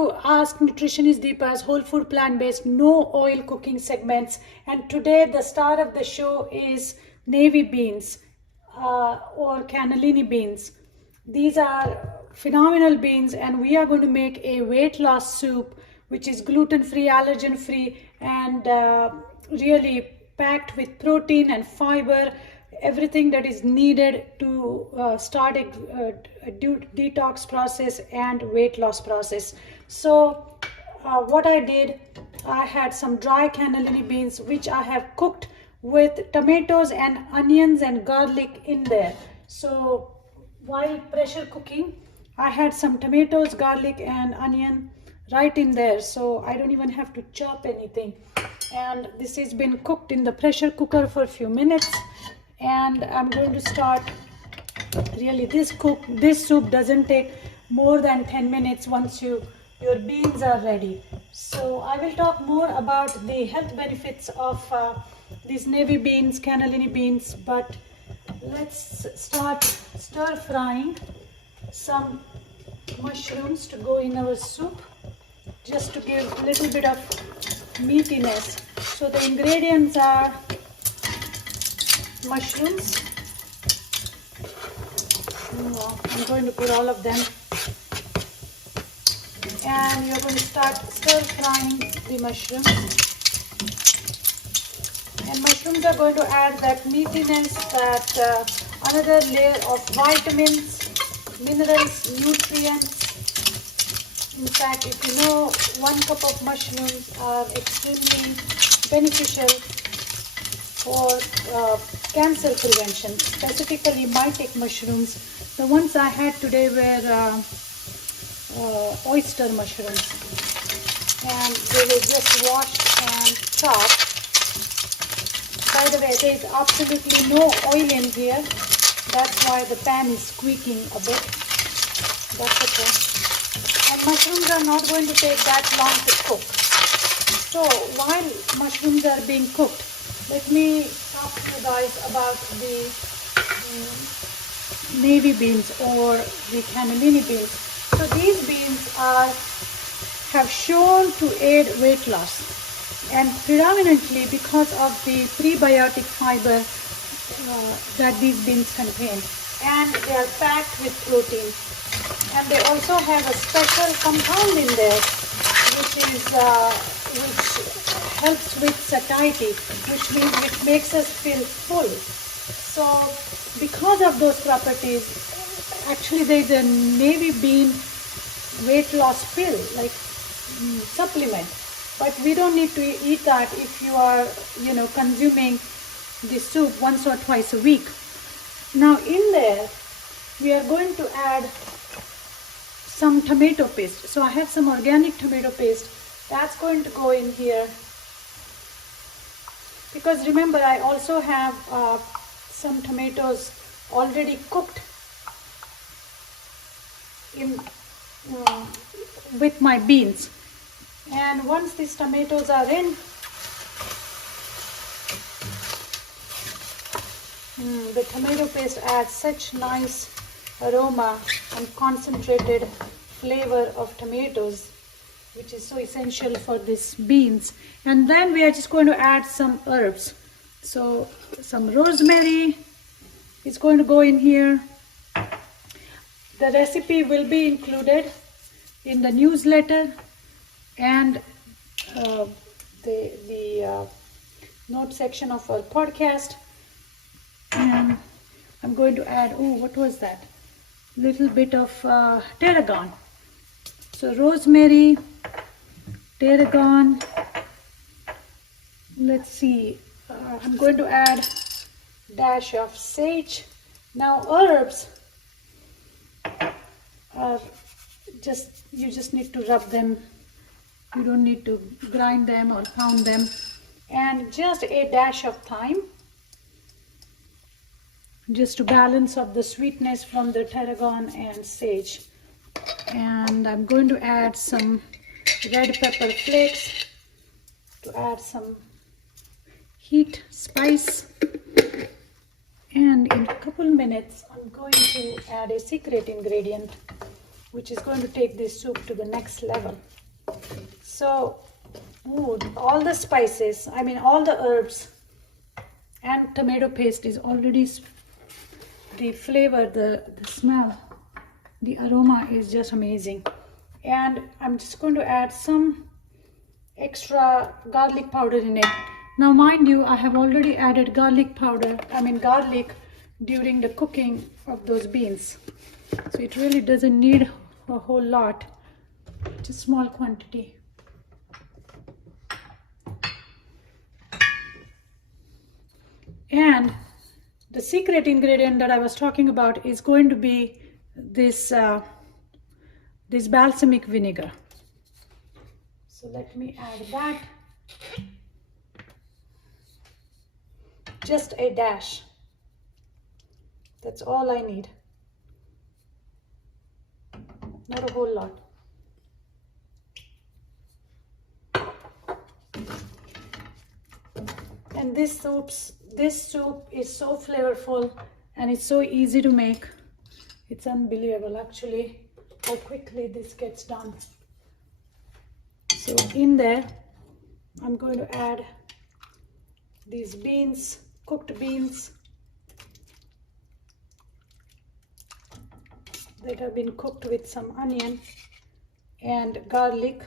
to Ask Nutritionist Deepa's whole food plant-based no oil cooking segments, and today the star of the show is navy beans or cannellini beans. These are phenomenal beans, and we are going to make a weight loss soup which is gluten-free, allergen-free, and really packed with protein and fiber, everything that is needed to start a detox process and weight loss process. So what I did, I had some dry cannellini beans which I have cooked with tomatoes and onions and garlic in there. So while pressure cooking, I had some tomatoes, garlic and onion right in there, so I don't even have to chop anything. And this has been cooked in the pressure cooker for a few minutes, and I'm going to start. Really, this soup doesn't take more than 10 minutes once your beans are ready. So I will talk more about the health benefits of these navy beans, cannellini beans, but let's start stir frying some mushrooms to go in our soup, just to give a little bit of meatiness. So the ingredients are mushrooms. I'm going to put all of them, and you're going to start stir frying the mushrooms. And mushrooms are going to add that meatiness, that another layer of vitamins, minerals, nutrients. In fact, if you know, 1 cup of mushrooms are extremely beneficial for cancer prevention, specifically mytic mushrooms. The ones I had today were oyster mushrooms, and they were just washed and chopped. By the way, there is absolutely no oil in here. That's why the pan is squeaking a bit. That's okay. And mushrooms are not going to take that long to cook. So while mushrooms are being cooked, let me talk to you guys about the navy beans or the cannellini beans. So these beans have shown to aid weight loss, and predominantly because of the prebiotic fiber that these beans contain, and they are packed with protein. And they also have a special compound in there which helps with satiety, which means it makes us feel full. So because of those properties, actually there is a navy bean weight loss pill, like supplement, but we don't need to eat that if you are consuming this soup once or twice a week. Now in there we are going to add some tomato paste. So I have some organic tomato paste that's going to go in here, because remember, I also have some tomatoes already cooked in with my beans. And once these tomatoes are in, the tomato paste adds such nice aroma and concentrated flavor of tomatoes, which is so essential for these beans. And then we are just going to add some herbs. So some rosemary is going to go in here. The recipe will be included in the newsletter and the note section of our podcast. And I'm going to add, what was that? Little bit of tarragon. So rosemary, tarragon. Let's see. I'm going to add dash of sage. Now herbs are you just need to rub them. You don't need to grind them or pound them. And just a dash of thyme, just to balance up the sweetness from the tarragon and sage. And I'm going to add some red pepper flakes to add some heat, spice. And in a couple minutes I'm going to add a secret ingredient, which is going to take this soup to the next level. So, all the spices, I mean all the herbs and tomato paste is already, the flavor, the smell, the aroma is just amazing. And I'm just going to add some extra garlic powder in it. Now mind you, I have already added garlic during the cooking of those beans. So it really doesn't need a whole lot, just small quantity. And the secret ingredient that I was talking about is going to be this balsamic vinegar. So let me add that. Just a dash. That's all I need. Not a whole lot. And this soup is so flavorful and it's so easy to make. It's unbelievable actually how quickly this gets done. So in there, I'm going to add these beans, cooked beans that have been cooked with some onion and garlic.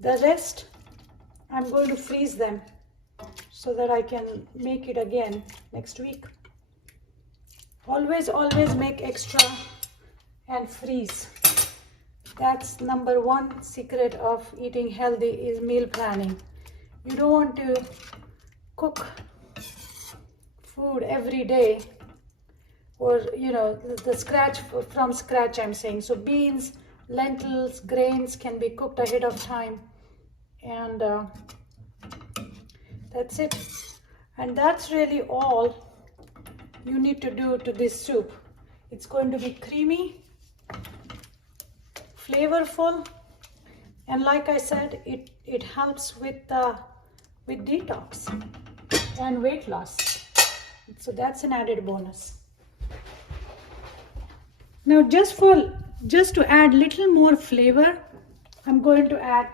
The rest, I'm going to freeze them so that I can make it again next week. Always make extra and freeze. That's #1 secret of eating healthy is meal planning. You don't want to cook food every day, or from scratch I'm saying. So beans, lentils, grains can be cooked ahead of time, and that's it. And that's really all you need to do to this soup. It's going to be creamy, flavorful, and like I said, it helps with detox and weight loss. So that's an added bonus. Now just to add little more flavor, I'm going to add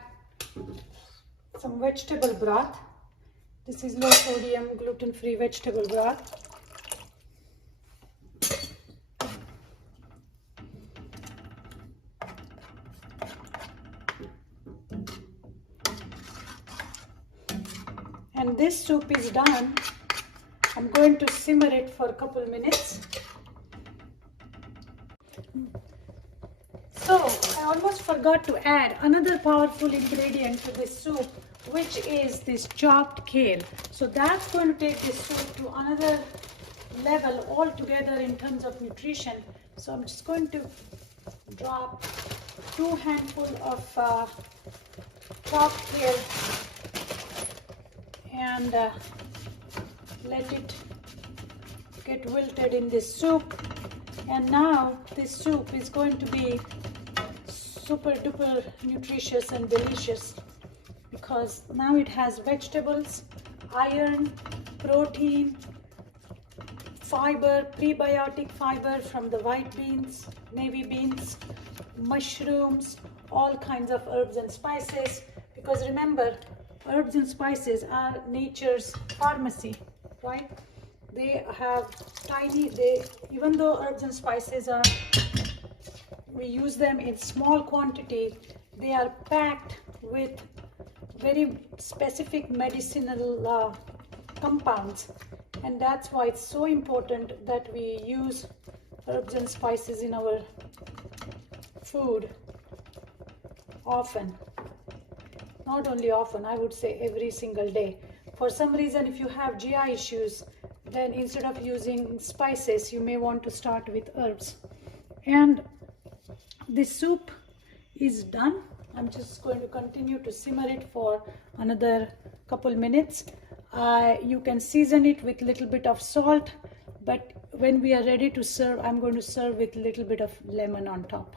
some vegetable broth. This is low sodium, gluten-free vegetable broth. And this soup is done. I'm going to simmer it for a couple minutes. So I almost forgot to add another powerful ingredient to this soup, which is this chopped kale. So that's going to take this soup to another level altogether in terms of nutrition. So I'm just going to drop 2 handfuls of chopped kale and let it get wilted in this soup. And now this soup is going to be super duper nutritious and delicious, because now it has vegetables, iron, protein, fiber, prebiotic fiber from the white beans, navy beans, mushrooms, all kinds of herbs and spices. Because remember, herbs and spices are nature's pharmacy, right? They have even though herbs and spices we use them in small quantity, they are packed with very specific medicinal compounds, and that's why it's so important that we use herbs and spices in our food often. Not only often, I would say every single day. For some reason, if you have GI issues, then instead of using spices, you may want to start with herbs. And this soup is done. I'm just going to continue to simmer it for another couple minutes. You can season it with a little bit of salt, but when we are ready to serve, I'm going to serve with a little bit of lemon on top.